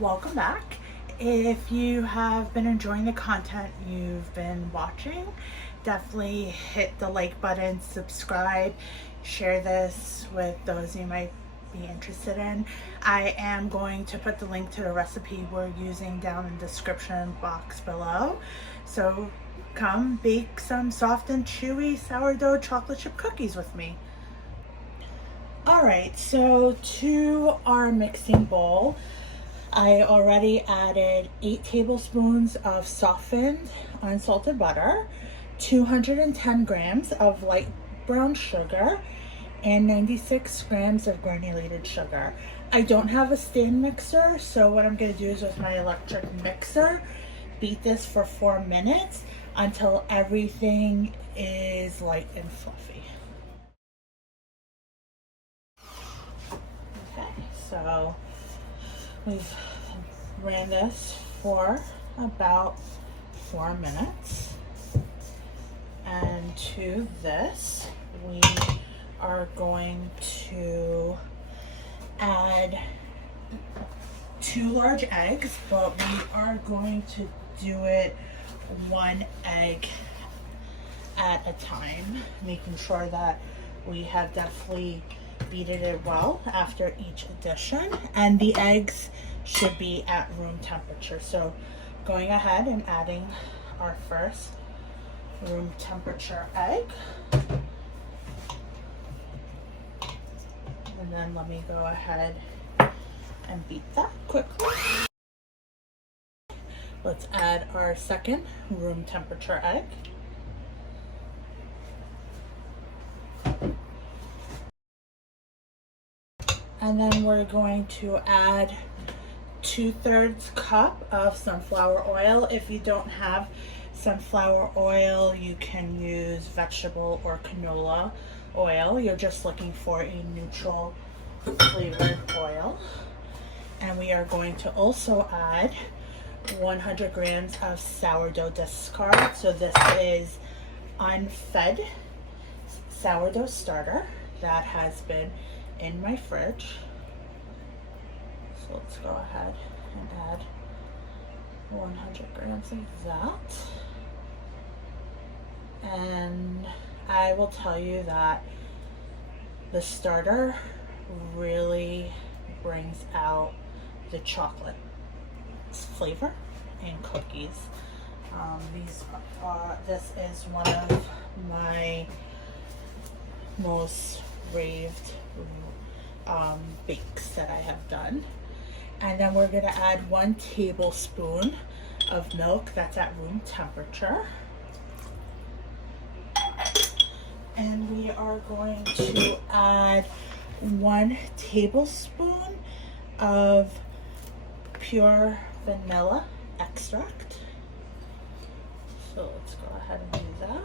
Welcome back. If you have been enjoying the content you've been watching, definitely hit the like button, subscribe, share this with those you might be interested in. I am going to put the link to the recipe we're using down in the description box below. So come bake some soft and chewy sourdough chocolate chip cookies with me. Alright, so to our mixing bowl, I already added 8 tablespoons of softened unsalted butter, 210 grams of light brown sugar, and 96 grams of granulated sugar. I don't have a stand mixer, so what I'm going to do is with my electric mixer, beat this for 4 minutes until everything is light and fluffy. Okay, so we've ran this for about 4 minutes, and to this we are going to add 2 large eggs, but we are going to do it 1 egg at a time, making sure that we have definitely beaten it well after each addition, and the eggs should be at room temperature. So going ahead and adding our first room temperature egg, and then let me go ahead and beat that quickly. Let's add our second room temperature egg. And then we're going to add 2/3 cup of sunflower oil. If you don't have sunflower oil, you can use vegetable or canola oil. You're just looking for a neutral flavored oil. And we are going to also add 100 grams of sourdough discard. So this is unfed sourdough starter that has been in my fridge. So let's go ahead and add 100 grams of that. And I will tell you that the starter really brings out the chocolate flavor in cookies. This is one of my most raved bakes that I have done. And then we're going to add 1 tablespoon of milk that's at room temperature. And we are going to add 1 tablespoon of pure vanilla extract. So let's go ahead and do that.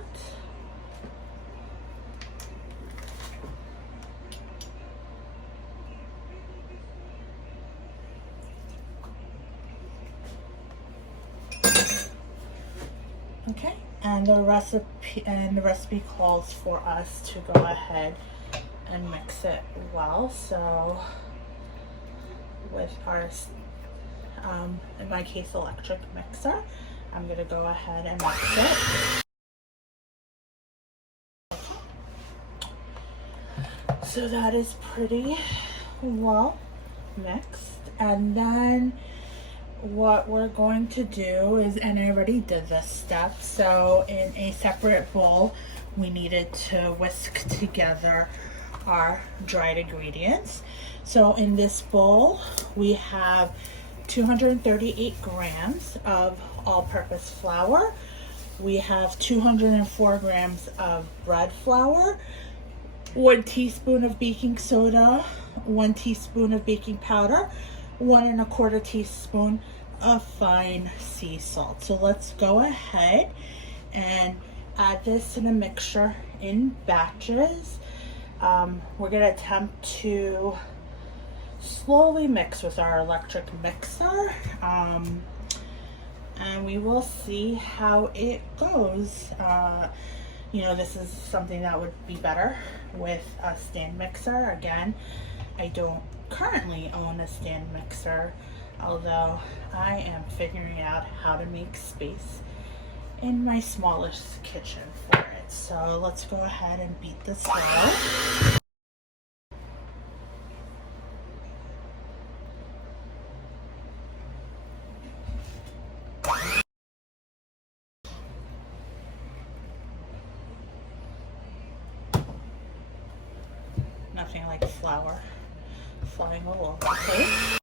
Okay, and the recipe calls for us to go ahead and mix it well. So with our in my case electric mixer, I'm going to go ahead and mix it. So that is pretty well mixed, and then what we're going to do is, and I already did this step, so in a separate bowl we needed to whisk together our dried ingredients. So in this bowl we have 238 grams of all-purpose flour, we have 204 grams of bread flour, 1 teaspoon of baking soda, 1 teaspoon of baking powder, 1 1/4 teaspoon of fine sea salt. So let's go ahead and add this in a mixture in batches. We're going to attempt to slowly mix with our electric mixer, and we will see how it goes. You know, this is something that would be better with a stand mixer. Again, I don't currently own a stand mixer. although I am figuring out how to make space in my smallest kitchen for it. So let's go ahead and beat this dough. Nothing like flour flying all over the place.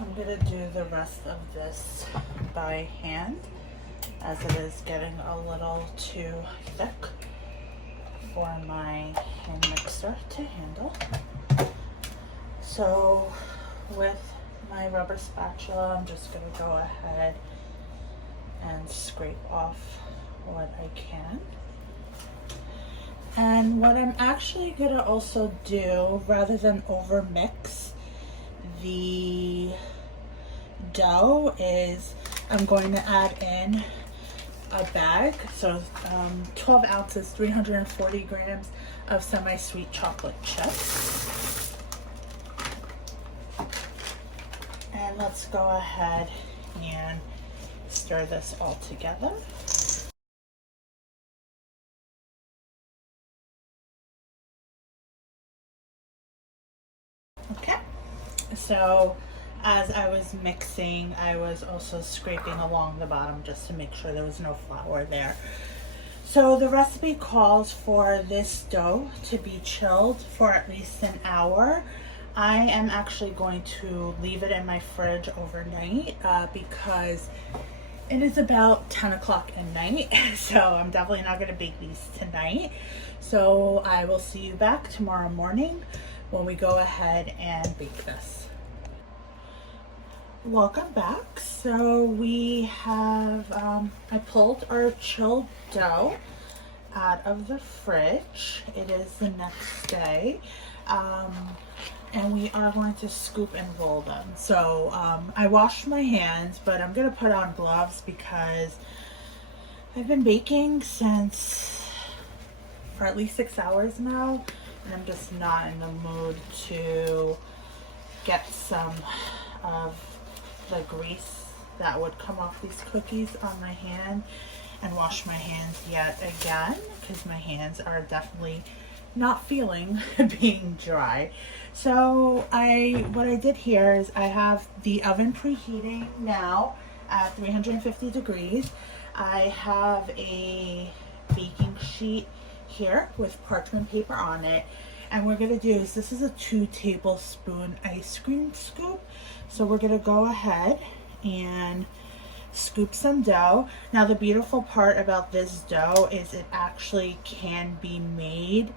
I'm gonna do the rest of this by hand, as it is getting a little too thick for my hand mixer to handle. So with my rubber spatula, I'm just gonna go ahead and scrape off what I can. And what I'm actually gonna also do, rather than over mix the dough, is I'm going to add in a bag. So 12 ounces, 340 grams of semi-sweet chocolate chips. And let's go ahead and stir this all together. Okay, so as I was mixing, I was also scraping along the bottom just to make sure there was no flour there. So the recipe calls for this dough to be chilled for at least an hour. I am actually going to leave it in my fridge overnight because it is about 10 o'clock at night. So I'm definitely not going to bake these tonight. So I will see you back tomorrow morning when we go ahead and bake this. Welcome back. So we have, I pulled our chilled dough out of the fridge. It is the next day. And we are going to scoop and roll them. So I washed my hands, but I'm gonna put on gloves because I've been baking for at least 6 hours now, and I'm just not in the mood to get some of the grease that would come off these cookies on my hand and wash my hands yet again, because my hands are definitely not feeling being dry. So what I did here is I have the oven preheating now at 350 degrees. I have a baking sheet here with parchment paper on it, and we're gonna do is, this is a 2 tablespoon ice cream scoop. So we're gonna go ahead and scoop some dough. Now the beautiful part about this dough is it actually can be made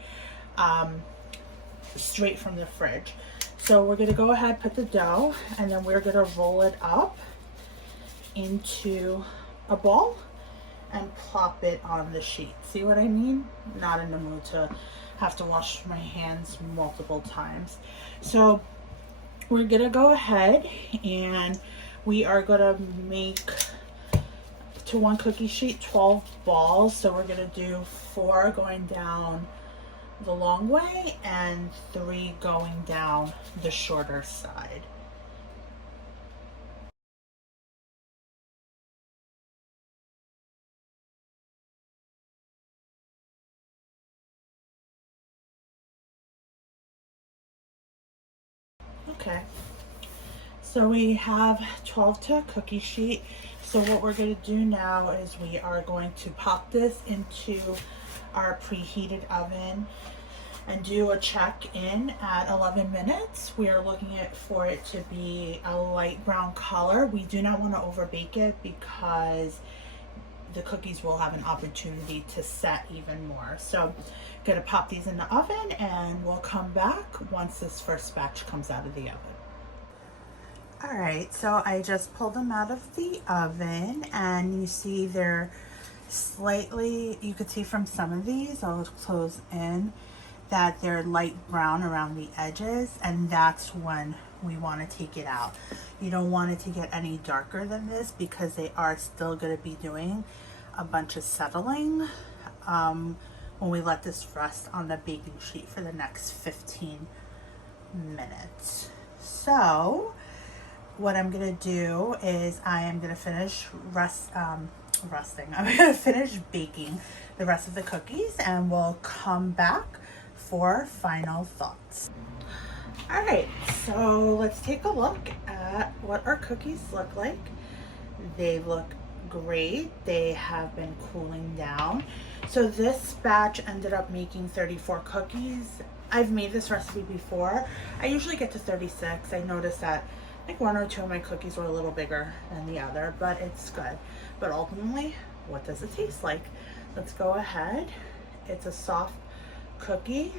straight from the fridge. So we're gonna go ahead, put the dough, and then we're gonna roll it up into a ball and plop it on the sheet. See what I mean? Not in the mood to have to wash my hands multiple times. So we're gonna go ahead and we are gonna make, to 1 cookie sheet, 12 balls. So we're gonna do 4 going down the long way and 3 going down the shorter side. Okay, so we have 12 to a cookie sheet. So what we're going to do now is we are going to pop this into our preheated oven and do a check-in at 11 minutes. We are looking for it to be a light brown color. We do not want to overbake it because the cookies will have an opportunity to set even more. So gonna pop these in the oven and we'll come back once this first batch comes out of the oven. All right, so I just pulled them out of the oven and you see they're slightly, you could see from some of these, I'll close in, that they're light brown around the edges, and that's when we want to take it out. You don't want it to get any darker than this because they are still going to be doing a bunch of settling when we let this rest on the baking sheet for the next 15 minutes. So what I'm gonna do is I am gonna finish resting. I'm gonna finish baking the rest of the cookies and we'll come back for final thoughts. All right, so let's take a look at what our cookies look like. They look great. They have been cooling down. So this batch ended up making 34 cookies. I've made this recipe before. I usually get to 36. I noticed that like one or two of my cookies were a little bigger than the other, but it's good. But ultimately, what does it taste like? Let's go ahead. It's a soft cookie.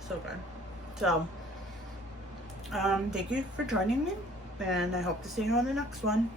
So good. So, thank you for joining me, and I hope to see you on the next one.